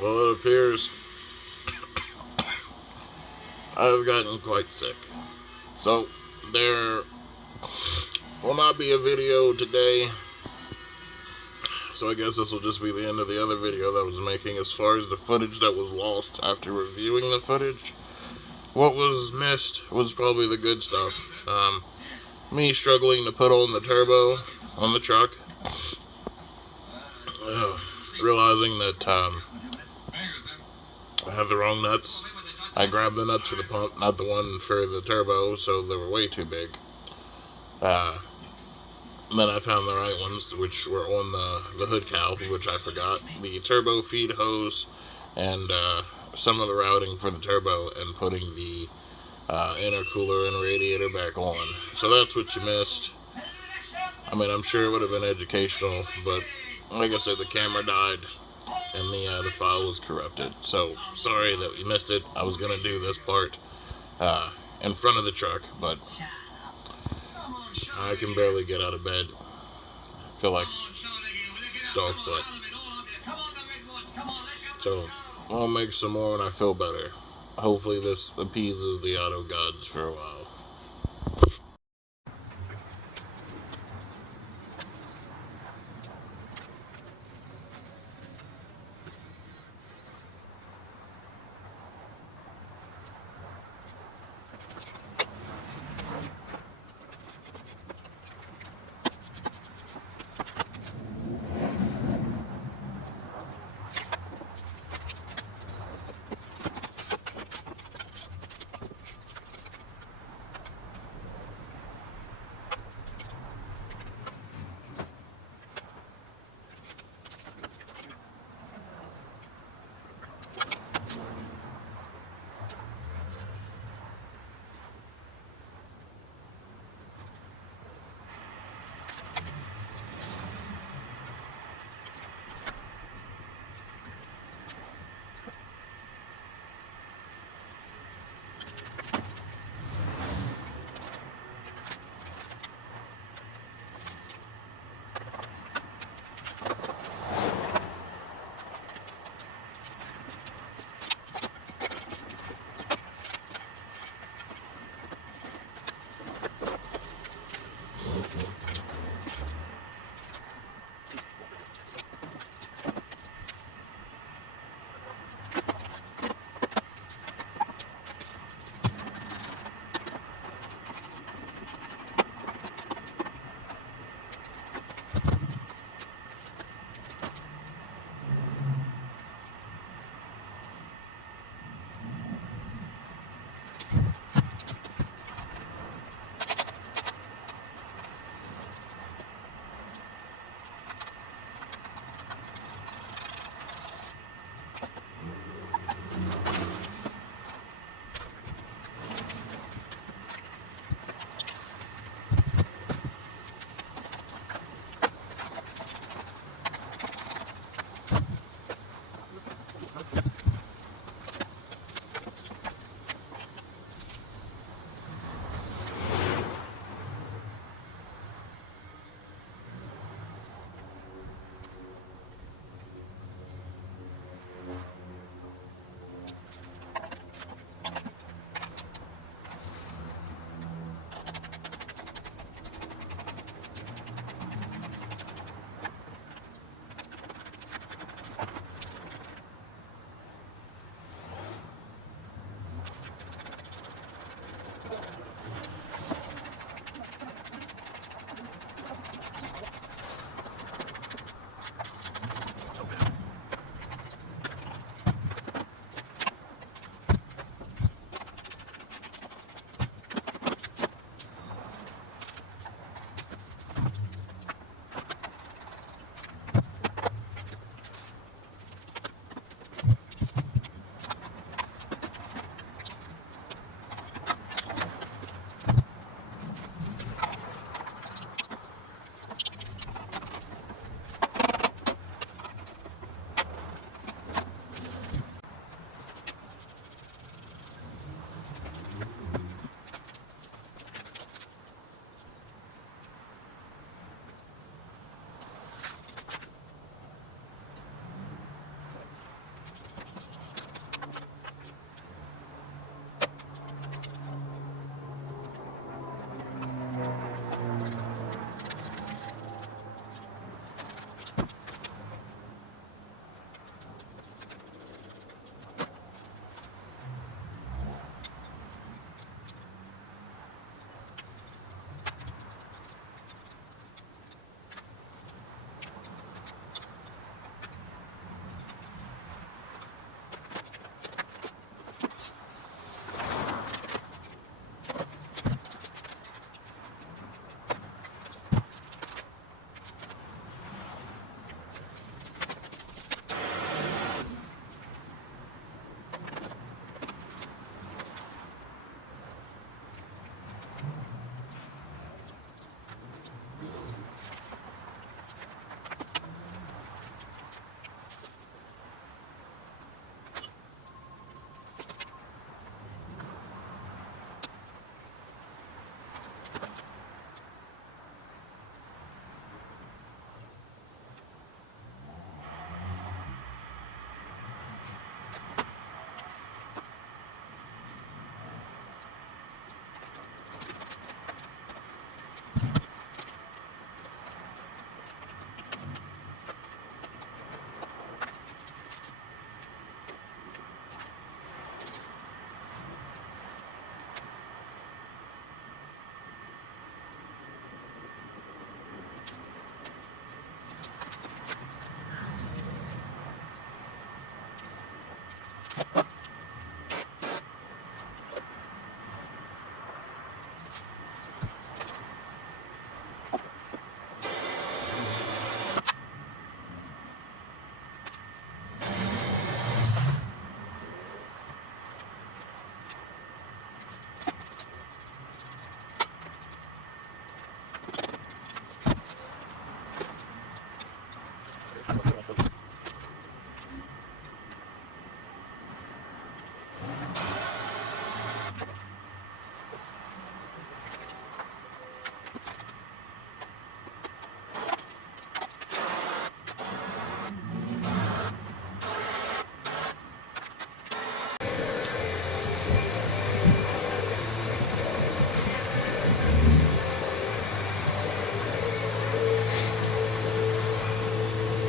Well, it appears I've gotten quite sick. So, there will not be a video today. So I guess this will just be the end of the other video that I was making as far as the footage that was lost after reviewing the footage. What was missed was probably the good stuff. Me struggling to put on the turbo on the truck. Uh, Realizing that I have the wrong nuts. I grabbed the nuts for the pump, not the one for the turbo, so they were way too big. Uh, then I found the right ones, which were on the hood cowl, which I forgot. The turbo feed hose and some of the routing for the turbo, and putting the intercooler and radiator back on. So that's what you missed. I mean, I'm sure it would have been educational, but like I said, the camera died and the file was corrupted. So sorry that we missed it. I was gonna do this part uh, in front of the truck, but I can barely get out of bed. I feel like dog butt. So I'll make some more when I feel better. Hopefully this appeases the auto gods for a while.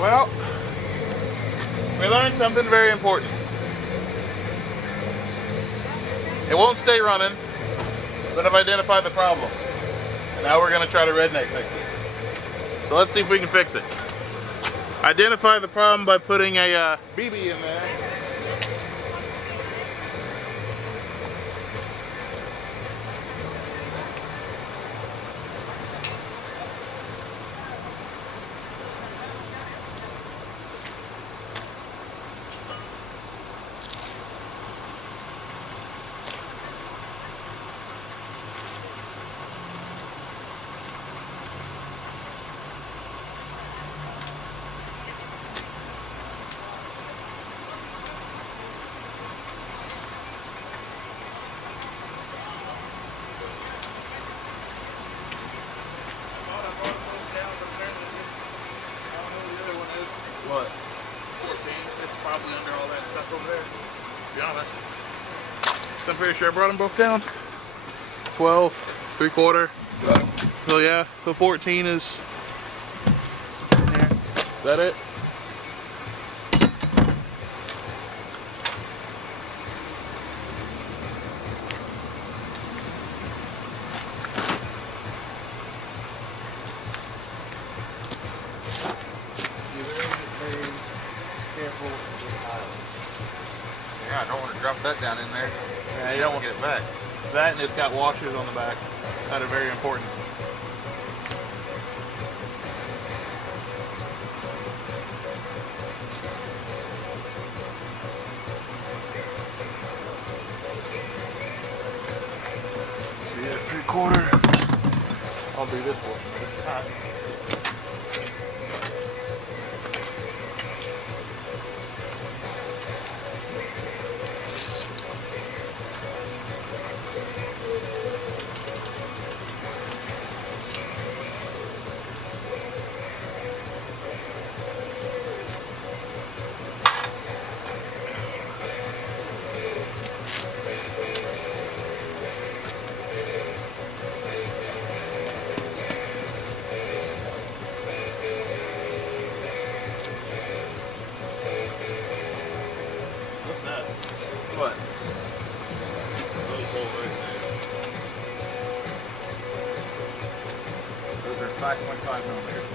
Well, we learned something very important. It won't stay running, but I've identified the problem. And now we're going to try to redneck fix it. So let's see if we can fix it. Identify the problem by putting a BB in there. What? 14. It's probably under all that stuff over there, to be honest. I'm pretty sure I brought them both down. 12, 3/4. So yeah, the 14 is in there. Is that it? Yeah, I don't want to drop that down in there. Yeah, you don't want to get it back. that, and it's got washers on the back that are very important. Yeah, 3/4. I'll do this one. What's that? What? Those are 5.5 millimeters.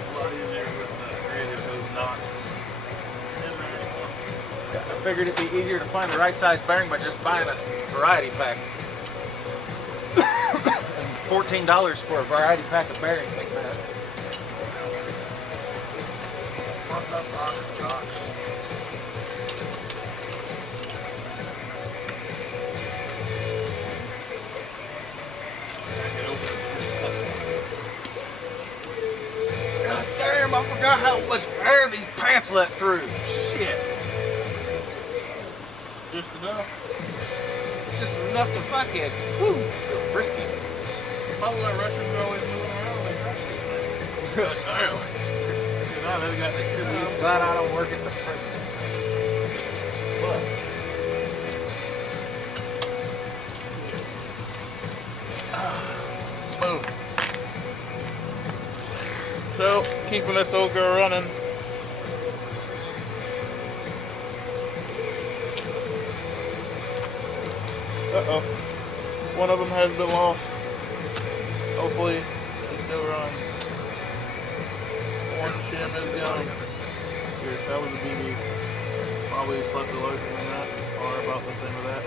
A lot easier with the grid if those not in there anymore. I figured it'd be easier to find the right size bearing by just buying a variety pack. And $14 for a variety pack of bearings like that. God damn, I forgot how much air these pants let through. Shit. Just enough. Just enough to fucking, whoo, feel frisky. Probably like Russians are always moving around like Russians. God damn. Now they've got the I'm glad I don't work at the prison. But boom. So, keeping this old girl running. Uh-oh. One of them has been lost. Hopefully, it still runs. One shim is going. Here, that was a BB. Probably slightly larger than that, or about the same as that.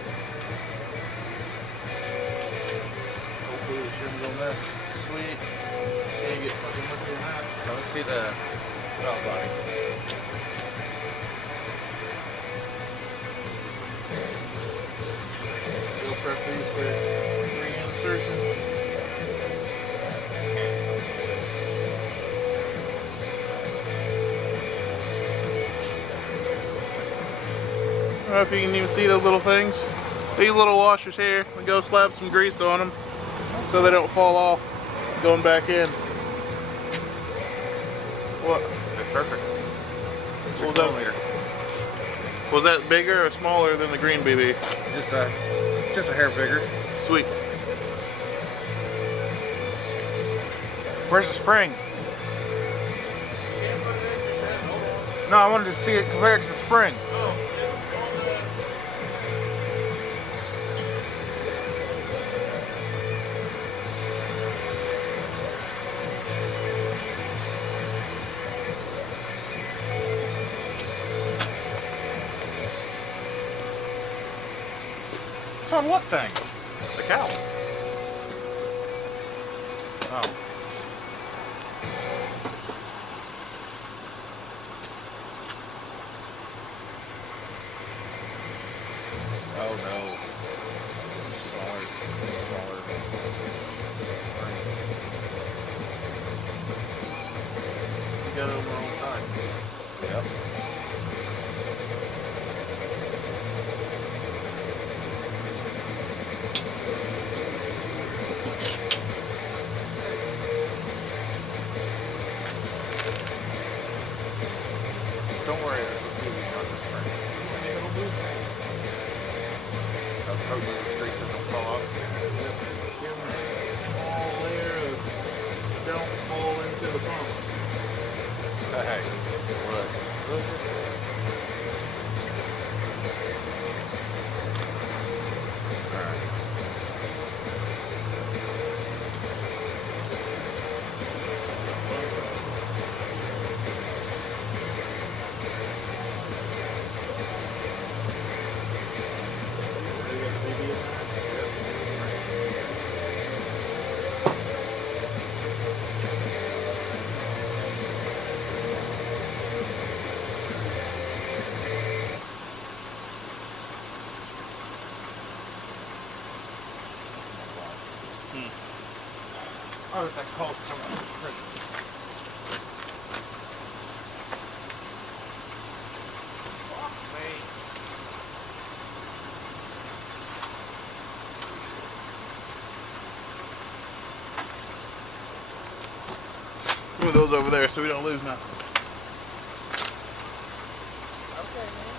Hopefully the shim's on there. Sweet. Can't get fucking much on that. let me see the well body. We'll prep these for 3 inserts. don't know if you can even see those little things. These little washers here, we go slap some grease on them so they don't fall off going back in. What? That's perfect. Was that bigger or smaller than the green BB? Just a hair bigger. Sweet. Where's the spring? No, I wanted to see it compared to the spring. It's on what thing? The cow. Oh. Oh no. Sorry. You got it on the wrong side. Yep. Don't worry, there's a few on the spring. I'll probably the streaks that don't fall off. Give them a small layer of don't fall into the pump. Hey, look. Alright. Oh, that call's coming out of the prison. Fuck me. Move those over there so we don't lose nothing. Okay, man.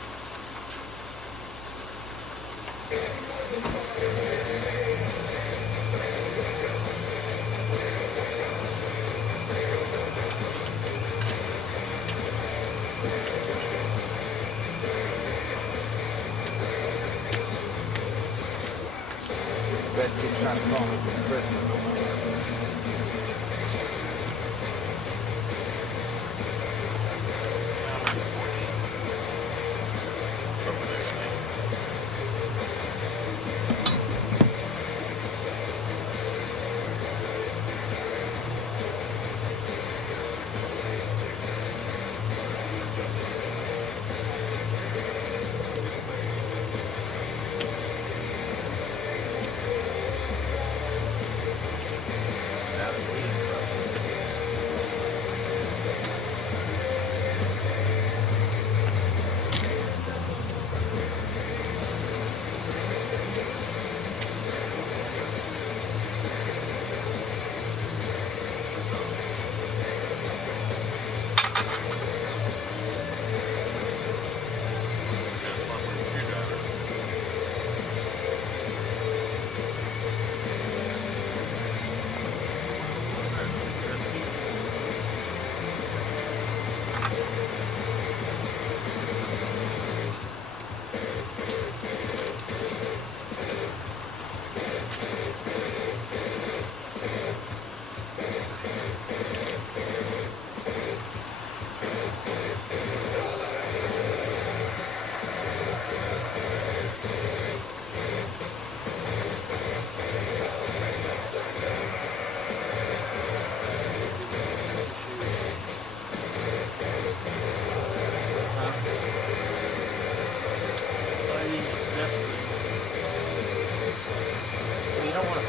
Bet keep trying to call me from prison.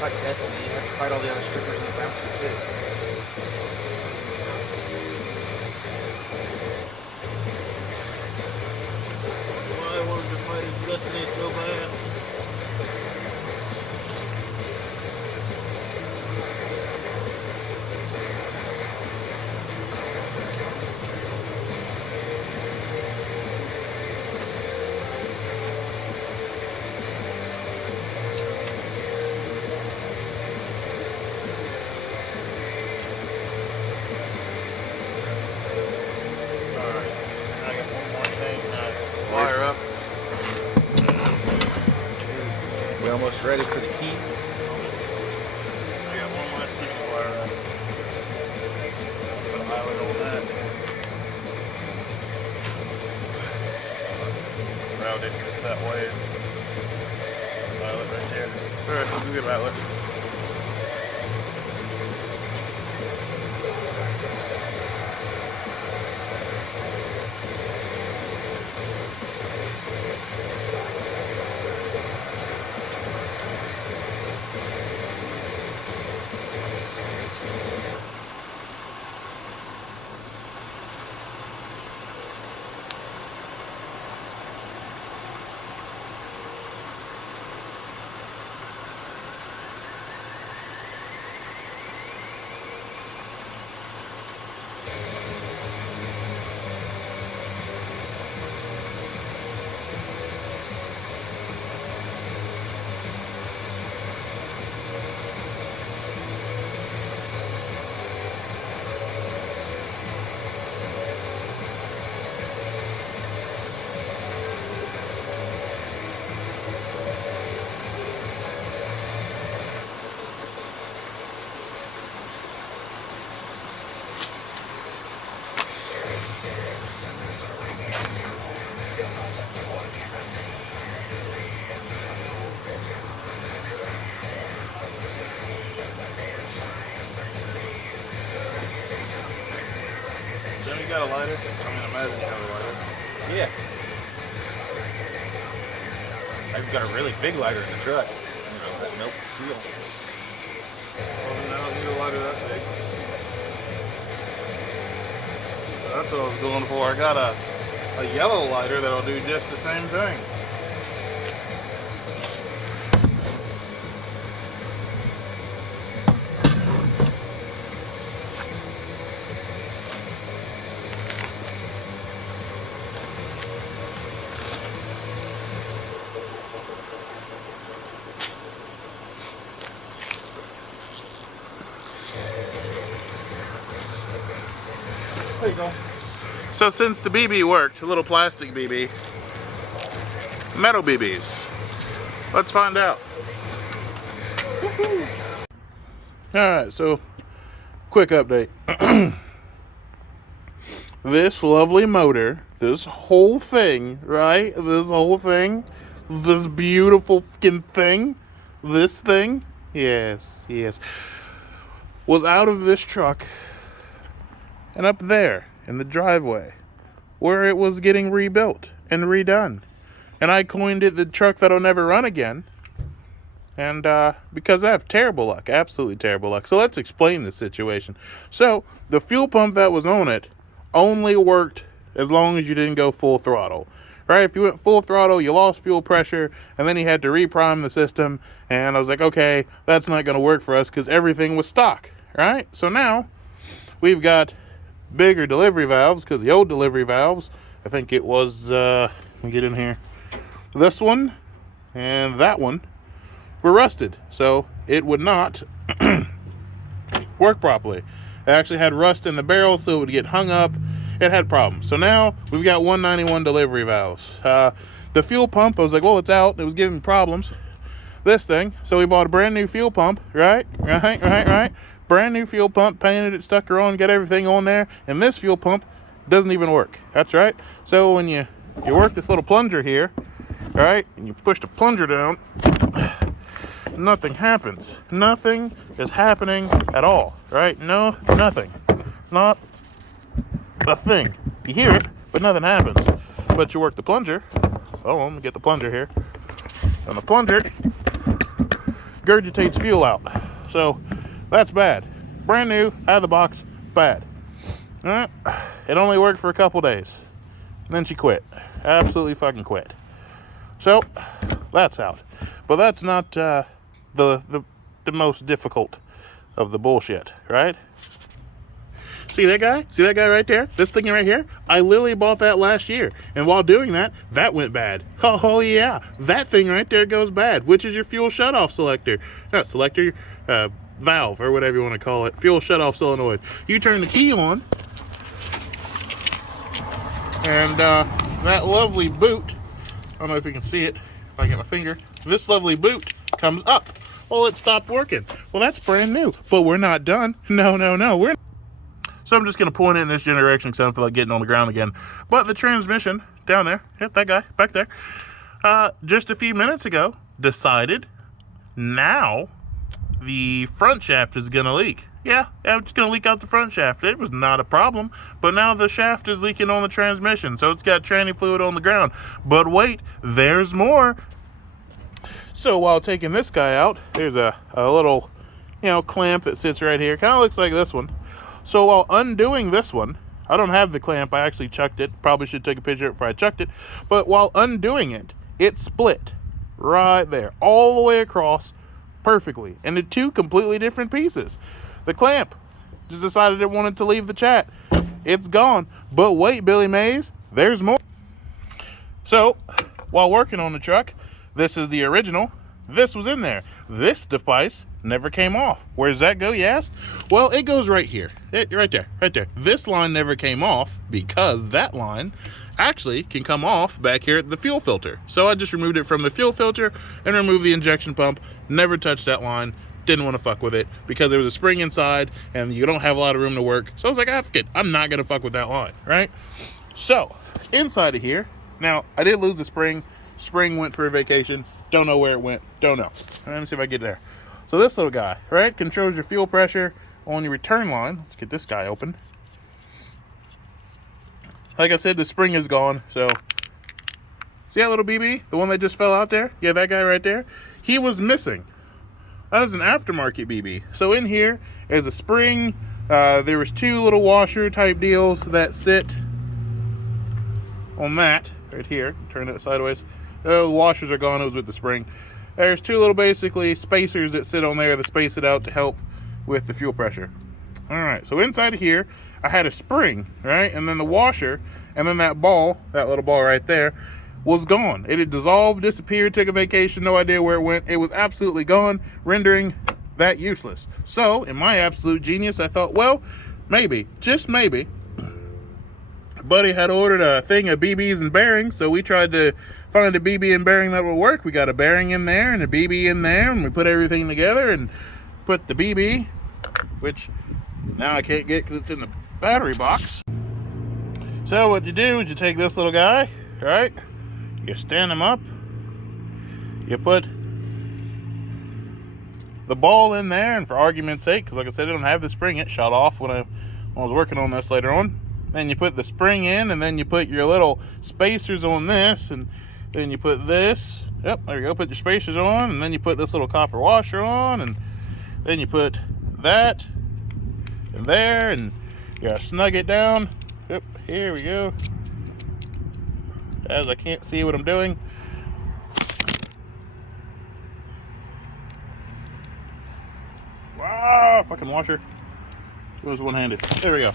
Fight Destiny, you have to fight all the other strippers in the bouncer too. Well, I wanted to fight Destiny so bad. Wire up. We almost ready for the key. I got one last thing to wire up. Put an eyelet on that. Route it that way. Eyelet right there. Alright, let's get an eyelet. Jimmy got a lighter? I imagine you have a lighter. Yeah. I've got a really big lighter in the truck. That melts steel. Well, then I don't need a lighter that big. That's what I was going for. I got a yellow lighter that'll do just the same thing. There you go. So since the BB worked, a little plastic BB, metal BBs, let's find out. Alright, so quick update. This lovely motor, this whole thing, right? This whole thing, this beautiful fucking thing, this thing, yes, was out of this truck and up there in the driveway where it was getting rebuilt and redone. And I coined it the truck that'll never run again. And because I have terrible luck, absolutely terrible luck. So let's explain this situation. So the fuel pump that was on it only worked as long as you didn't go full throttle. Right? If you went full throttle, you lost fuel pressure, and then you had to reprime the system. And I was like, okay, that's not going to work for us because everything was stock. Right? So now we've got bigger delivery valves because the old delivery valves, I think it was, let me get in here, this one and that one were rusted, so it would not work properly. It actually had rust in the barrel, so it would get hung up. It had problems. So now we've got 191 delivery valves. The fuel pump, I was like, well, it's out. It was giving problems. This thing, so we bought a brand new fuel pump, right? Brand new fuel pump, painted it, stuck her on, got everything on there, and this fuel pump doesn't even work. That's right. So when you work this little plunger here, right, and you push the plunger down, nothing happens. Nothing is happening at all, right? No, nothing. Not a thing. You hear it, but nothing happens. But you work the plunger. Oh, let me get the plunger here. And the plunger gurgitates fuel out. So that's bad. Brand new, out of the box, bad. All right. It only worked for a couple days. And then she quit. Absolutely fucking quit. So that's out. But that's not the most difficult of the bullshit, right? See that guy? See that guy right there? This thing right here? I literally bought that last year. And while doing that, that went bad. Oh yeah, that thing right there goes bad, which is your fuel shutoff selector. Not selector, valve, or whatever you want to call it. Fuel shutoff solenoid. You turn the key on, and that lovely boot, I don't know if you can see it, if I get my finger, this lovely boot comes up. Well, it stopped working. Well, that's brand new, but we're not done. No, we're. So I'm just going to point it in this direction because I don't feel like getting on the ground again. But the transmission down there, yep, that guy back there, just a few minutes ago decided now the front shaft is going to leak. Yeah, it's going to leak out the front shaft. It was not a problem, but now the shaft is leaking on the transmission, so it's got tranny fluid on the ground. But wait, there's more. So while taking this guy out, there's a little, clamp that sits right here. Kind of looks like this one. So while undoing this one, I don't have the clamp, I actually chucked it. Probably should take a picture before I chucked it. But while undoing it, it split right there, all the way across perfectly into two completely different pieces. The clamp just decided it wanted to leave the chat. It's gone. But wait, Billy Mays, there's more. So while working on the truck, this is the original. This was in there. This device never came off. Where does that go, you asked? Well, it goes right here. Right there. This line never came off because that line actually can come off back here at the fuel filter. So I just removed it from the fuel filter and removed the injection pump. Never touched that line. Didn't want to fuck with it because there was a spring inside and you don't have a lot of room to work. So I was like, I'm not going to fuck with that line, right? So inside of here, now I did lose the spring. Spring went for a vacation. Don't know where it went. Don't know. Let me see if I get there. So this little guy, right, controls your fuel pressure on your return line. Let's get this guy open. Like I said, the spring is gone. So see that little BB? The one that just fell out there? Yeah, that guy right there. He was missing. That is an aftermarket BB. So in here is a spring. There was two little washer type deals that sit on that right here. Turn it sideways. The washers are gone. It was with the spring. There's two little basically spacers that sit on there that space it out to help with the fuel pressure. All right, so inside of here, I had a spring, right? And then the washer, and then that ball, that little ball right there, was gone. It had dissolved, disappeared, took a vacation, no idea where it went. It was absolutely gone, rendering that useless. So, in my absolute genius, I thought, well, maybe, just maybe, buddy had ordered a thing of BBs and bearings, so we tried to find a BB and bearing that would work. We got a bearing in there and a BB in there, and we put everything together and put the BB, which now I can't get because it's in the battery box. So what you do is you take this little guy, right? You stand him up. You put the ball in there, and for argument's sake, because like I said, I don't have the spring, it shot off when I was working on this later on. Then you put the spring in, and then you put your little spacers on this, and then you put this. Yep, there you go. Put your spacers on, and then you put this little copper washer on, and then you put that in there, and you gotta snug it down. Yep, here we go. As I can't see what I'm doing. Wow, fucking washer. It was one-handed. There we go.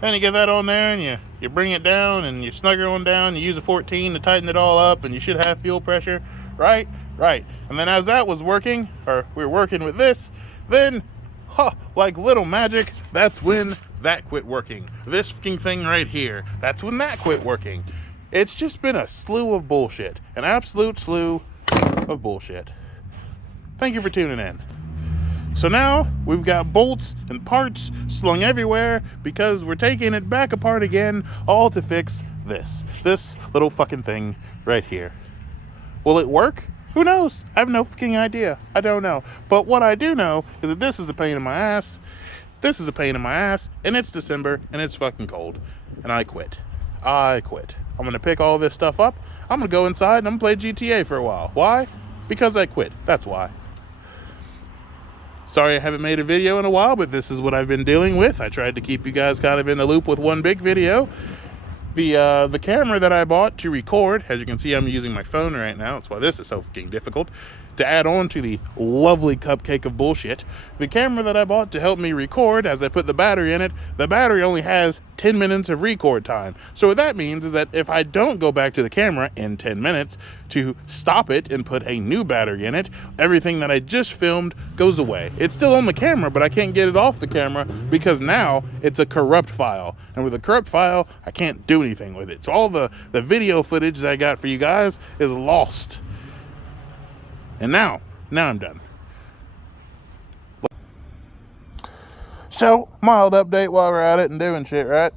Then you get that on there, and you bring it down, and you snug it on down. You use a 14 to tighten it all up, and you should have fuel pressure, right? Right. And then as that was working, or we were working with this, then, like little magic, that's when that quit working. This fucking thing right here, that's when that quit working. It's just been a slew of bullshit. An absolute slew of bullshit. Thank you for tuning in. So now we've got bolts and parts slung everywhere because we're taking it back apart again, all to fix this little fucking thing right here. Will it work? Who knows? I have no fucking idea. I don't know. But what I do know is that this is a pain in my ass. This is a pain in my ass, and it's December, and it's fucking cold, and I quit. I quit. I'm gonna pick all this stuff up. I'm gonna go inside and I'm gonna play GTA for a while. Why? Because I quit. That's why. Sorry I haven't made a video in a while, but this is what I've been dealing with. I tried to keep you guys kind of in the loop with one big video. The camera that I bought to record, as you can see, I'm using my phone right now. That's why this is so fucking difficult. To add on to the lovely cupcake of bullshit, the camera that I bought to help me record, as I put the battery in it, the battery only has 10 minutes of record time. So what that means is that if I don't go back to the camera in 10 minutes to stop it and put a new battery in it, everything that I just filmed goes away. It's still on the camera, but I can't get it off the camera because now it's a corrupt file. And with a corrupt file, I can't do anything with it. So all the video footage that I got for you guys is lost. And now I'm done. So, mild update while we're at it and doing shit, right?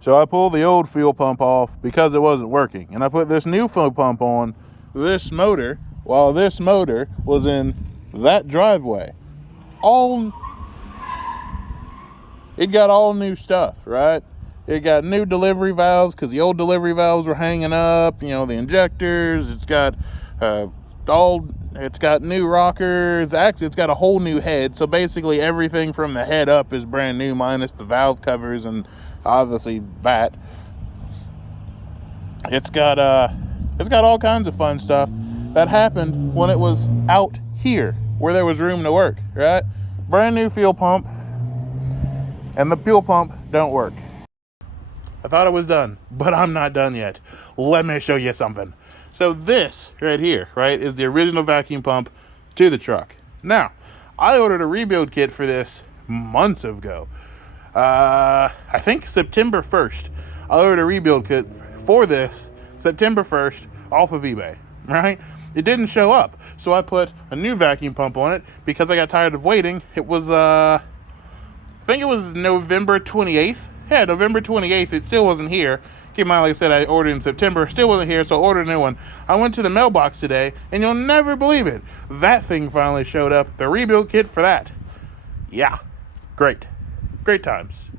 So I pulled the old fuel pump off because it wasn't working. And I put this new fuel pump on this motor while this motor was in that driveway. It got all new stuff, right? It got new delivery valves because the old delivery valves were hanging up, you know, the injectors. It's got new rockers. Actually, it's got a whole new head. So basically everything from the head up is brand new minus the valve covers and obviously that. It's got all kinds of fun stuff that happened when it was out here where there was room to work, right? Brand new fuel pump, and the fuel pump don't work. I thought it was done, but I'm not done yet. Let me show you something. So this right here, right, is the original vacuum pump to the truck. Now, I ordered a rebuild kit for this months ago. I think September 1st. I ordered a rebuild kit for this September 1st off of eBay, right? It didn't show up. So I put a new vacuum pump on it because I got tired of waiting. It was, I think it was November 28th. Yeah, November 28th, it still wasn't here. Keep in mind, like I said, I ordered in September, still wasn't here, so I ordered a new one. I went to the mailbox today, and you'll never believe it. That thing finally showed up, the rebuild kit for that. Yeah, great. Great times.